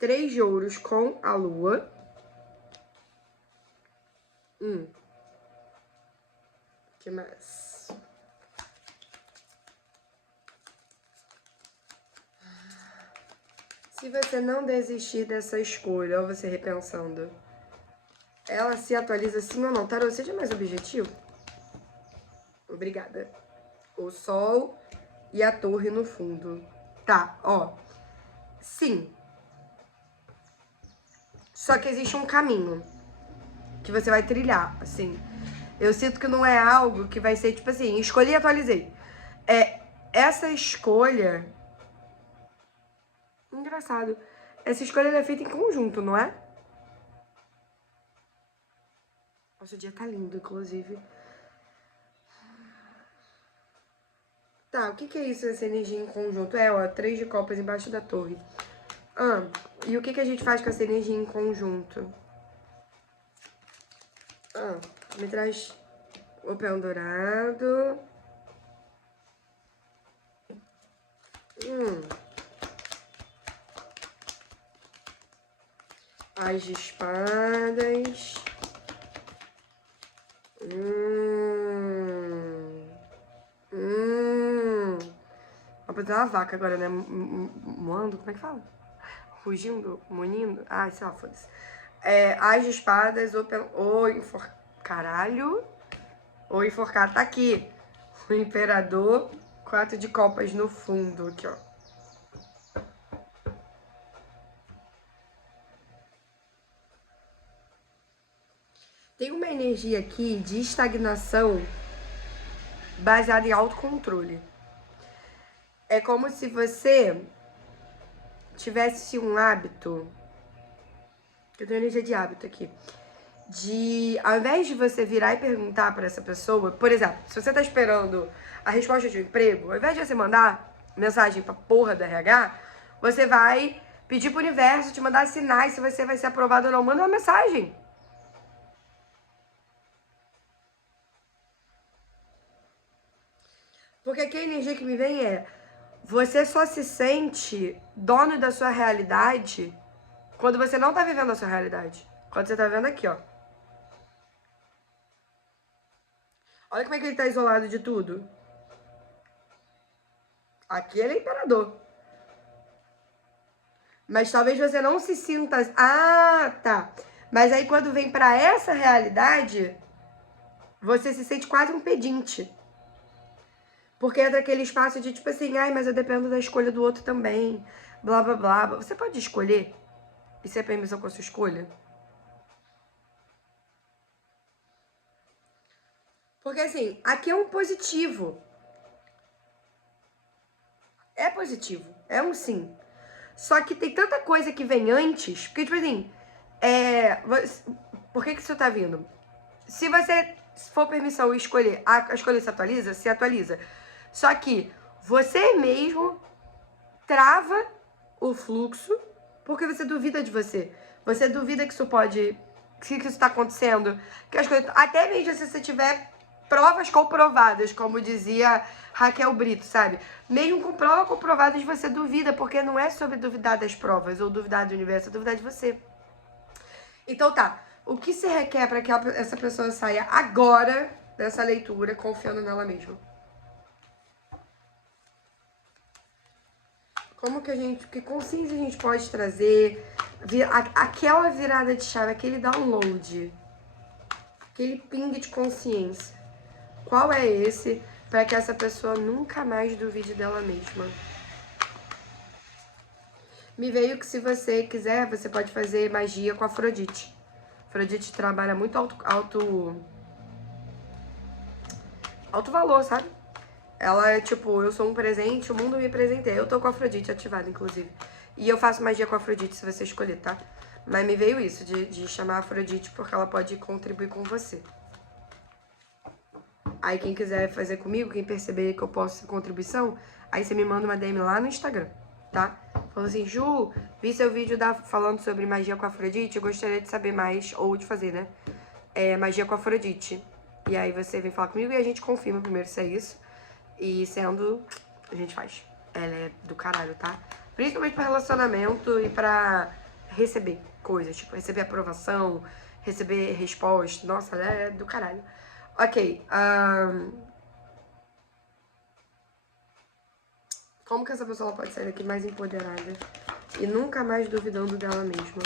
3 de ouros com a lua. Que mais? Se você não desistir dessa escolha, ou você repensando, ela se atualiza sim ou não? Tarô, seja mais objetivo. Obrigada. O sol e a torre no fundo. Tá, ó. Sim. Só que existe um caminho que você vai trilhar, assim. Eu sinto que não é algo que vai ser, tipo assim, escolhi e atualizei. Essa escolha... Engraçado. Essa escolha é feita em conjunto, não é? Nossa, o dia tá lindo, inclusive. Tá, o que é isso, essa energia em conjunto? Ó, 3 de copas embaixo da torre. E o que a gente faz com essa energia em conjunto? Me traz o pé dourado. As de espadas. Vou fazer uma vaca agora, né? Moando, como é que fala? Rugindo, munindo. Ai, sei lá, foda-se. As de espadas, o enforcado. Caralho. O enforcado tá aqui. O imperador. 4 de copas no fundo, aqui, ó. Tem uma energia aqui de estagnação baseada em autocontrole. É como se você tivesse um hábito, eu tenho energia de hábito aqui, ao invés de você virar e perguntar pra essa pessoa, por exemplo, se você tá esperando a resposta de um emprego, ao invés de você mandar mensagem pra porra da RH, você vai pedir pro universo te mandar sinais se você vai ser aprovado ou não. Manda uma mensagem. Porque aqui a energia que me vem você só se sente dono da sua realidade quando você não tá vivendo a sua realidade. Quando você tá vendo aqui, ó. Olha como é que ele tá isolado de tudo. Aqui ele é imperador. Mas talvez você não se sinta... tá. Mas aí quando vem pra essa realidade, você se sente quase um pedinte. Porque entra aquele espaço de tipo assim, mas eu dependo da escolha do outro também. Blá, blá, blá. Você pode escolher? E ser permissão com a sua escolha? Porque assim, aqui é um positivo. É positivo. É um sim. Só que tem tanta coisa que vem antes. Porque, tipo assim, por que isso tá vindo? Se você for permissão e escolher, a escolha se atualiza. Só que você mesmo trava o fluxo porque você duvida de você. Você duvida que isso pode... que isso tá acontecendo. Que as coisas... Até mesmo se você tiver provas comprovadas, como dizia Raquel Brito, sabe? Mesmo com provas comprovadas, você duvida, porque não é sobre duvidar das provas ou duvidar do universo, é duvidar de você. Então tá, o que se requer para que essa pessoa saia agora dessa leitura confiando nela mesma? Como que consciência a gente pode trazer? Aquela virada de chave, aquele download, aquele ping de consciência. Qual é esse para que essa pessoa nunca mais duvide dela mesma? Me veio que se você quiser, você pode fazer magia com a Afrodite. Afrodite trabalha muito alto valor, sabe? Ela é tipo, eu sou um presente, o mundo me presenteia. Eu tô com a Afrodite ativada, inclusive. E eu faço magia com a Afrodite, se você escolher, tá? Mas me veio isso, de chamar a Afrodite, porque ela pode contribuir com você. Aí quem quiser fazer comigo, quem perceber que eu posso ser contribuição, aí você me manda uma DM lá no Instagram, tá? Falando assim, Ju, vi seu vídeo falando sobre magia com a Afrodite, eu gostaria de saber mais, ou de fazer, né? Magia com a Afrodite. E aí você vem falar comigo e a gente confirma primeiro se é isso. E sendo, a gente faz. Ela é do caralho, tá? Principalmente pra relacionamento e pra receber coisas. Tipo, receber aprovação, receber resposta. Nossa, ela é do caralho. Ok. Como que essa pessoa pode sair daqui mais empoderada? E nunca mais duvidando dela mesma.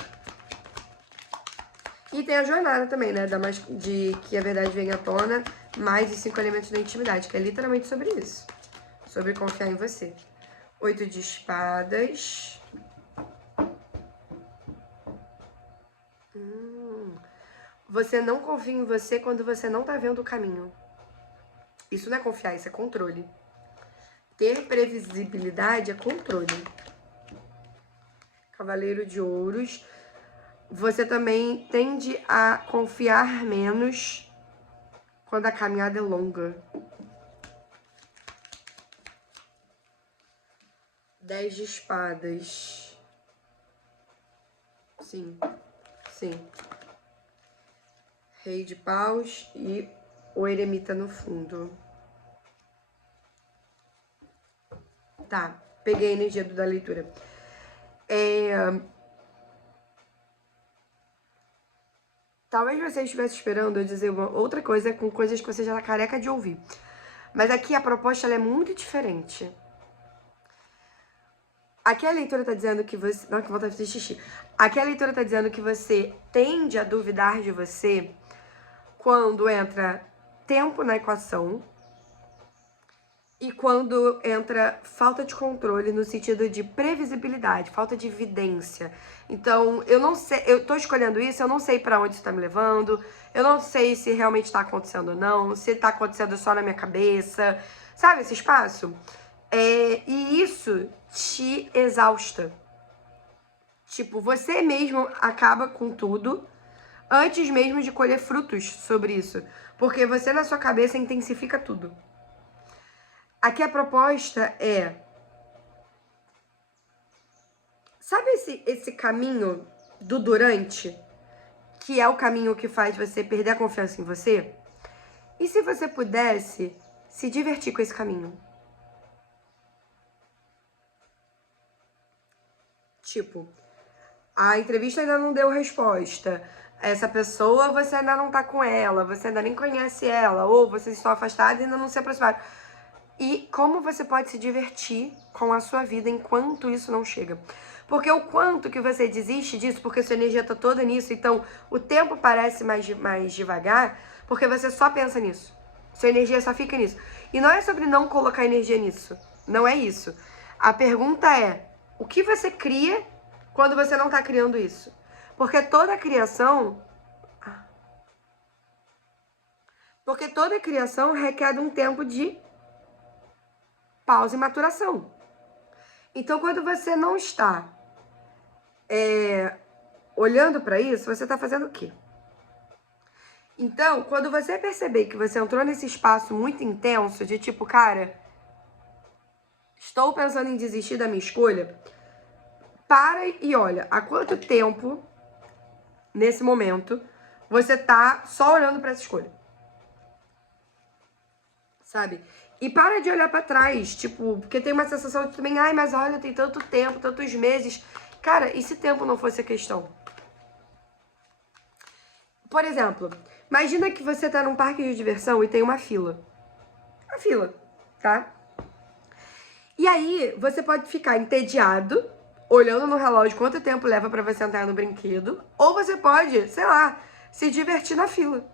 E tem a jornada também, né? De que a verdade vem à tona. Mais de 5 elementos da intimidade, que é literalmente sobre isso. Sobre confiar em você. 8 de espadas. Você não confia em você quando você não tá vendo o caminho. Isso não é confiar, isso é controle. Ter previsibilidade é controle. Cavaleiro de Ouros. Você também tende a confiar menos quando a caminhada é longa. 10 de espadas. Sim, sim. Rei de paus e o eremita no fundo. Tá, peguei a energia da leitura. Talvez você estivesse esperando eu dizer uma outra coisa com coisas que você já tá careca de ouvir. Mas aqui a proposta ela é muito diferente. Aqui a leitura tá dizendo que você... Não, que vontade de fazer xixi. Aqui a leitura tá dizendo que você tende a duvidar de você quando entra tempo na equação e quando entra falta de controle no sentido de previsibilidade, falta de evidência. Então, eu não sei, eu tô escolhendo isso, eu não sei pra onde isso tá me levando, eu não sei se realmente tá acontecendo ou não, se tá acontecendo só na minha cabeça, sabe esse espaço? E isso te exausta. Tipo, você mesmo acaba com tudo antes mesmo de colher frutos sobre isso. Porque você na sua cabeça intensifica tudo. Aqui a proposta é... Sabe esse caminho do durante? Que é o caminho que faz você perder a confiança em você? E se você pudesse se divertir com esse caminho? Tipo, a entrevista ainda não deu resposta. Essa pessoa, você ainda não tá com ela, você ainda nem conhece ela, ou vocês estão afastados e ainda não se aproximaram. E como você pode se divertir com a sua vida enquanto isso não chega. Porque o quanto que você desiste disso, porque sua energia tá toda nisso, então o tempo parece mais devagar, porque você só pensa nisso. Sua energia só fica nisso. E não é sobre não colocar energia nisso. Não é isso. A pergunta é, o que você cria quando você não tá criando isso? Porque toda criação requer um tempo de pausa e maturação. Então, quando você não está olhando para isso, você está fazendo o quê? Então, quando você perceber que você entrou nesse espaço muito intenso, de tipo, cara, estou pensando em desistir da minha escolha, para e olha, há quanto tempo, nesse momento, você tá só olhando para essa escolha? sabe? E para de olhar pra trás, tipo, porque tem uma sensação de também, ai, mas olha, tem tanto tempo, tantos meses. Cara, e se tempo não fosse a questão? Por exemplo, imagina que você tá num parque de diversão e tem uma fila. Uma fila, tá? E aí, você pode ficar entediado, olhando no relógio quanto tempo leva pra você entrar no brinquedo, ou você pode, sei lá, se divertir na fila.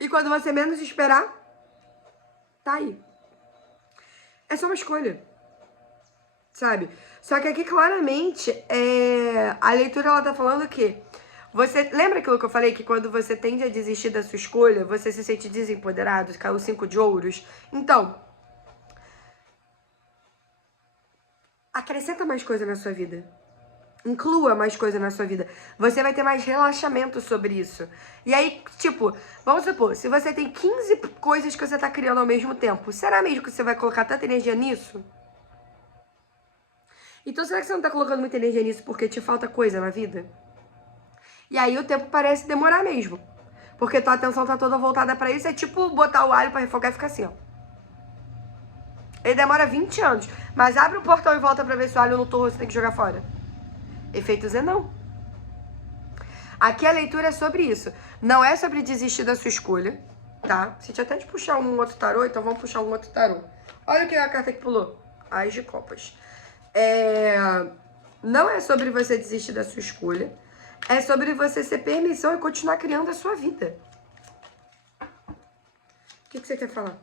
E quando você menos esperar, tá aí. É só uma escolha, sabe? Só que aqui claramente a leitura ela tá falando que você lembra aquilo que eu falei que quando você tende a desistir da sua escolha, você se sente desempoderado, caiu o 5 de ouros. Então, acrescenta mais coisa na sua vida. Inclua mais coisa na sua vida. Você vai ter mais relaxamento sobre isso. E aí, tipo, vamos supor, se você tem 15 coisas que você tá criando ao mesmo tempo, será mesmo que você vai colocar tanta energia nisso? Então, será que você não tá colocando muita energia nisso porque te falta coisa na vida? E aí o tempo parece demorar mesmo. Porque tua atenção tá toda voltada pra isso. É tipo botar o alho pra refogar e ficar assim, ó. Ele demora 20 anos. Mas abre o portão e volta pra ver se o alho não torrou, você tem que jogar fora. Efeito Zenão. Aqui a leitura é sobre isso. Não é sobre desistir da sua escolha, tá? Preciso até de puxar um outro tarô, então vamos puxar um outro tarô. Olha o que a carta que pulou. As de copas. Não é sobre você desistir da sua escolha. É sobre você ter permissão e continuar criando a sua vida. O que você quer falar?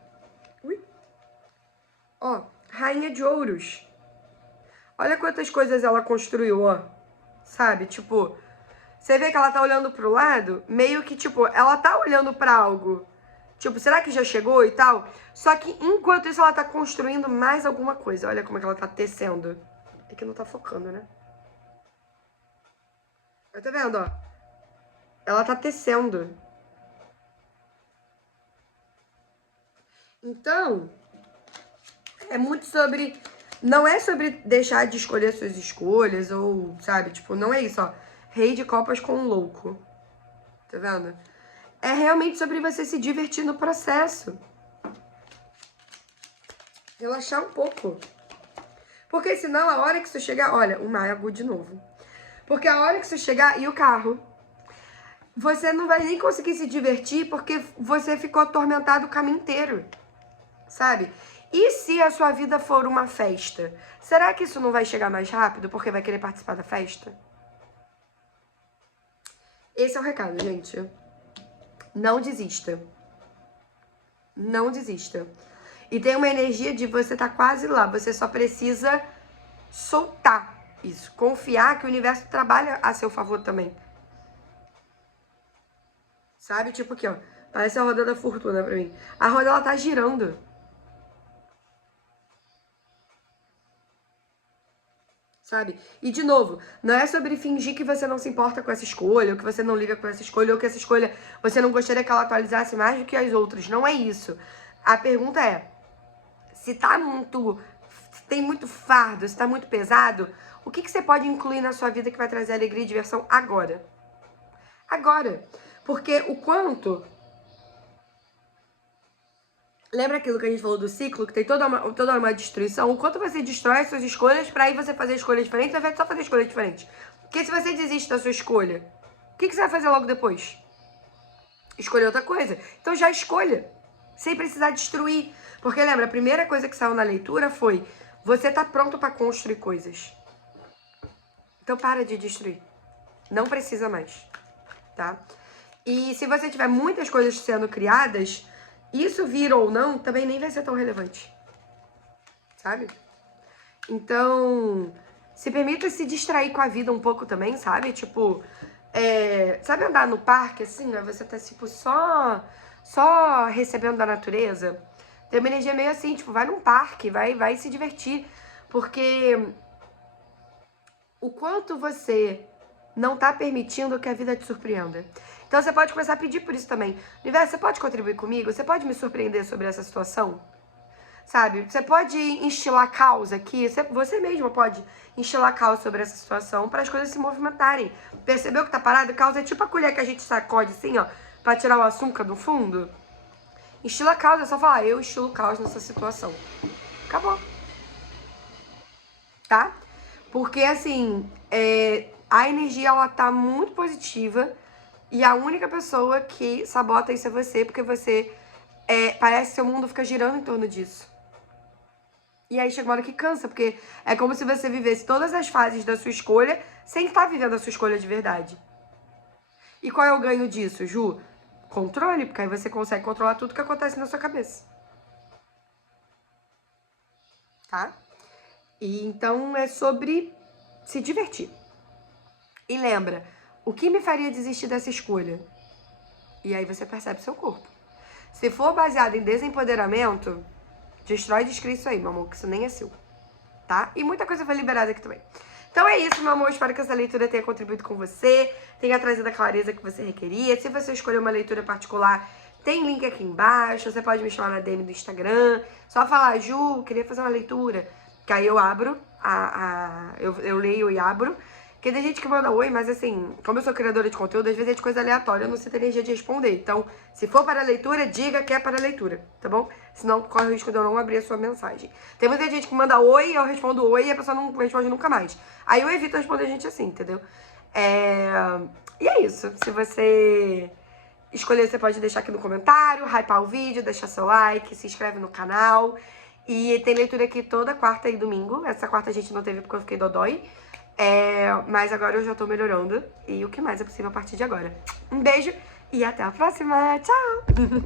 Ui. Ó, Rainha de Ouros. Olha quantas coisas ela construiu, ó. Sabe? Tipo, você vê que ela tá olhando pro lado, meio que, tipo, ela tá olhando pra algo. Tipo, será que já chegou e tal? Só que, enquanto isso, ela tá construindo mais alguma coisa. Olha como é que ela tá tecendo. É que não tá focando, né? Tá vendo, ó? Ela tá tecendo. Então, é muito sobre... Não é sobre deixar de escolher suas escolhas ou, sabe? Tipo, não é isso, ó. Rei de copas com um louco. Tá vendo? É realmente sobre você se divertir no processo. Relaxar um pouco. Porque senão, a hora que isso chegar... Olha, o Maiagu de novo. Porque a hora que isso chegar... E o carro? Você não vai nem conseguir se divertir porque você ficou atormentado o caminho inteiro. Sabe? E se a sua vida for uma festa? Será que isso não vai chegar mais rápido porque vai querer participar da festa? Esse é o recado, gente. Não desista. Não desista. E tem uma energia de você tá quase lá. Você só precisa soltar isso. Confiar que o universo trabalha a seu favor também. Sabe? Tipo aqui, ó. Parece a roda da fortuna pra mim. A roda, ela tá girando. Sabe? E, de novo, não é sobre fingir que você não se importa com essa escolha, ou que você não liga com essa escolha, ou que essa escolha você não gostaria que ela atualizasse mais do que as outras. Não é isso. A pergunta é, se tá muito... Se tem muito fardo, se tá muito pesado, o que você pode incluir na sua vida que vai trazer alegria e diversão agora? Agora. Porque o quanto... Lembra aquilo que a gente falou do ciclo, que tem toda uma destruição? O quanto você destrói as suas escolhas pra aí você fazer escolhas diferentes, ao invés de só fazer escolhas diferentes. Porque se você desiste da sua escolha, o que você vai fazer logo depois? Escolher outra coisa. Então já escolha, sem precisar destruir. Porque lembra, a primeira coisa que saiu na leitura foi, você tá pronto pra construir coisas. Então para de destruir. Não precisa mais, tá? E se você tiver muitas coisas sendo criadas... Isso vir ou não, também nem vai ser tão relevante. Sabe? Então, se permita se distrair com a vida um pouco também, sabe? Tipo, sabe andar no parque, assim, ó, você tá, tipo, só recebendo da natureza? Tem uma energia meio assim, tipo, vai num parque, vai se divertir. Porque o quanto você não tá permitindo que a vida te surpreenda. Então você pode começar a pedir por isso também. Universo, você pode contribuir comigo? Você pode me surpreender sobre essa situação? Sabe? Você pode instilar caos aqui. Você mesmo pode instilar caos sobre essa situação para as coisas se movimentarem. Percebeu que tá parado? Caos é tipo a colher que a gente sacode assim, ó, pra tirar o açúcar do fundo. Instila caos, é só falar, eu instilo caos nessa situação. Acabou. Tá? Porque, assim, a energia, ela tá muito positiva e a única pessoa que sabota isso é você, porque você, parece que seu mundo fica girando em torno disso. E aí chega uma hora que cansa, porque é como se você vivesse todas as fases da sua escolha sem estar vivendo a sua escolha de verdade. E qual é o ganho disso, Ju? Controle, porque aí você consegue controlar tudo que acontece na sua cabeça. Tá? E então é sobre se divertir. E lembra, o que me faria desistir dessa escolha? E aí você percebe seu corpo. Se for baseado em desempoderamento, destrói e descreve isso aí, meu amor, que isso nem é seu. Tá? E muita coisa foi liberada aqui também. Então é isso, meu amor. Espero que essa leitura tenha contribuído com você, tenha trazido a clareza que você requeria. Se você escolher uma leitura particular, tem link aqui embaixo. Você pode me chamar na DM do Instagram. Só falar, Ju, queria fazer uma leitura. Que aí eu abro, eu leio e abro. Porque tem gente que manda oi, mas assim, como eu sou criadora de conteúdo, às vezes é de coisa aleatória, eu não sinto energia de responder. Então, se for para leitura, diga que é para leitura, tá bom? Senão corre o risco de eu não abrir a sua mensagem. Tem muita gente que manda oi, eu respondo oi e a pessoa não responde nunca mais. Aí eu evito responder gente assim, entendeu? E é isso. Se você escolher, você pode deixar aqui no comentário, hypar o vídeo, deixar seu like, se inscreve no canal. E tem leitura aqui toda quarta e domingo. Essa quarta a gente não teve porque eu fiquei dodói. Mas agora eu já tô melhorando. E o que mais é possível a partir de agora. Um beijo e até a próxima. Tchau!